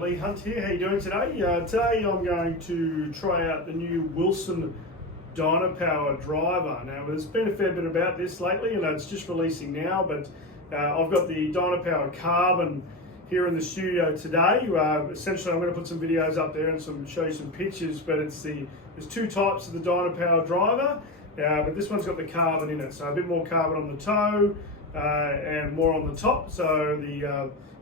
Lee Hunt here. How you doing today? Today I'm going to try out the new Wilson DYNAPWR Driver. Now there's been a fair bit about this lately, and it's just releasing now, but I've got the DYNAPWR Carbon here in the studio today. Essentially I'm going to put some videos up there and show you some pictures, but there's two types of the DYNAPWR Driver, but this one's got the carbon in it, so a bit more carbon on the toe and more on the top, so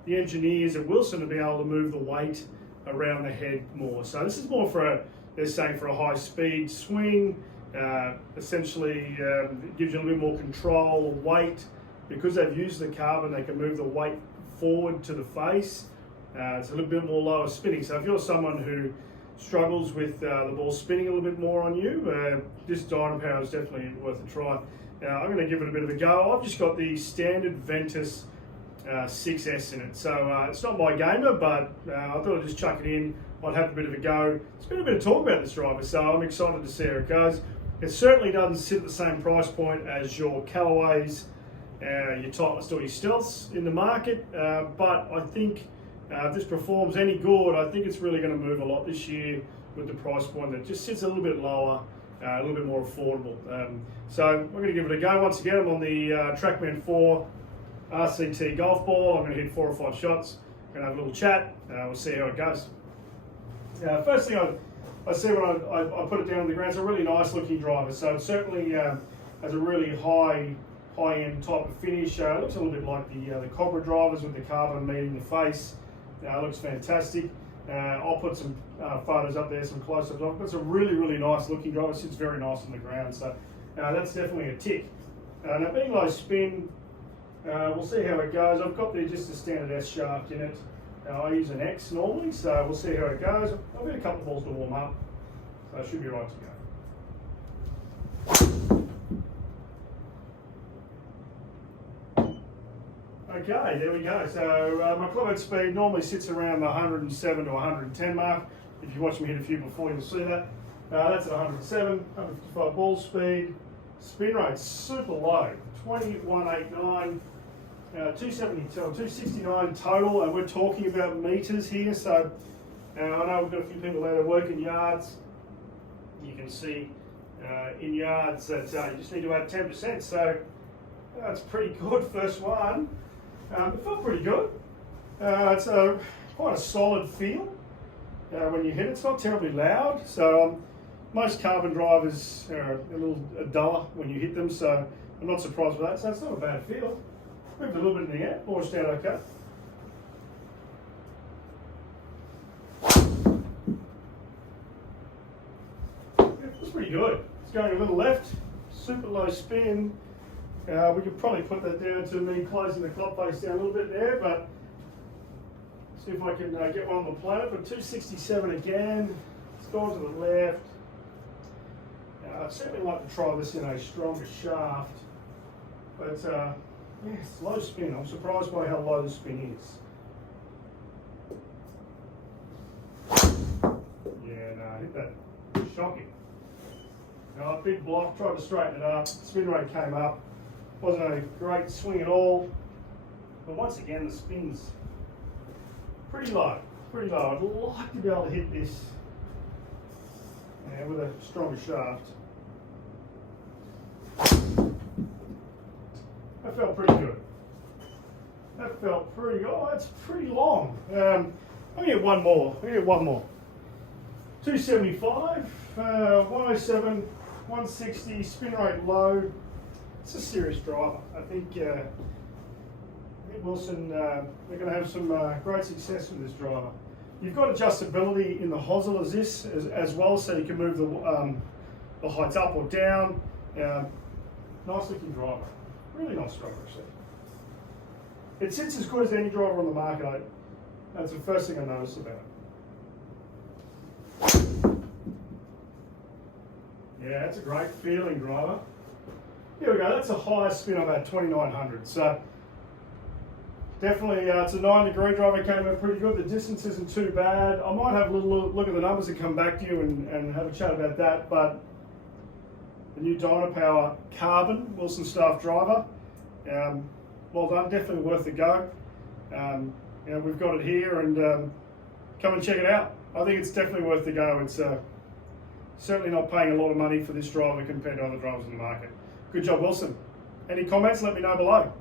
the engineers at Wilson will be able to move the weight around the head more. So this is more they're saying for a high speed swing. Essentially it gives you a little bit more control, weight. Because they've used the carbon, they can move the weight forward to the face. It's a little bit more lower spinning. So if you're someone who struggles with the ball spinning a little bit more on you, this DYNAPWR is definitely worth a try. I'm going to give it a bit of a go. I've just got the standard Ventus 6S in it, so it's not my gamer, but I thought I'd just chuck it in. I'd have a bit of a go. There's been a bit of talk about this driver, so I'm excited to see how it goes. It certainly doesn't sit at the same price point as your Callaways, your Titleist or your Stealths in the market, but I think if this performs any good, I think it's really going to move a lot this year with the price point that just sits a little bit lower, a little bit more affordable. So we're going to give it a go. Once again, I'm on the TrackMan 4 RCT golf ball. I'm going to hit 4 or 5 shots. We're going to have a little chat. We'll see how it goes. First thing I see when I put it down on the ground, it's a really nice looking driver. So it certainly has a really high-end type of finish. It looks a little bit like the Cobra drivers with the carbon meeting the face. It looks fantastic. I'll put some photos up there, some close-ups of it. But it's a really, really nice looking driver. It sits very nice on the ground. So that's definitely a tick. Now being low spin, we'll see how it goes. I've got just a standard S shaft in it. I use an X normally, so we'll see how it goes. I've got a couple of balls to warm up, so I should be right to go. Okay, there we go. So my club head speed normally sits around the 107 to 110 mark. If you watch me hit a few before, you'll see that. That's at 107, 155 ball speed. Spin rate super low, 2189. 272, 269 total, and we're talking about meters here. So I know we've got a few people there that work in yards. You can see in yards that you just need to add 10%. So that's pretty good. First one, it felt pretty good. It's quite a solid feel when you hit it. It's not terribly loud. So most carbon drivers are a little duller when you hit them. So I'm not surprised with that. So it's not a bad feel. Moved a little bit in the air, launched out okay. It was pretty good. It's going a little left, super low spin. We could probably put that down to me closing the club face down a little bit there, but see if I can get one on the planet. But 267 again, it's gone to the left. I'd certainly like to try this in a stronger shaft, but yes, low spin. I'm surprised by how low the spin is. Yeah, no, I hit that. Shocking. Now, a big block, tried to straighten it up. Spin rate came up. Wasn't a great swing at all. But once again, the spin's pretty low. Pretty low. I'd like to be able to hit this with a stronger shaft. That felt pretty good. That felt pretty good. Oh, that's pretty long. I'm going to get one more. 275, 107, 160, spin rate low. It's a serious driver. I think Wilson, they're going to have some great success with this driver. You've got adjustability in the hosel as well, so you can move the heights up or down. Nice looking driver. Really nice driver, actually. It sits as good as any driver on the market. That's the first thing I noticed about it. Yeah, that's a great feeling driver. Here we go. That's the highest spin I've had, 2900. So definitely, it's a 9-degree driver. Came out pretty good. The distance isn't too bad. I might have a little look at the numbers and come back to you and have a chat about that. But the new DYNAPWR Carbon Wilson Staff Driver. Well done, definitely worth a go. We've got it here, and come and check it out. I think it's definitely worth the go. It's certainly not paying a lot of money for this driver compared to other drivers in the market. Good job, Wilson. Any comments? Let me know below.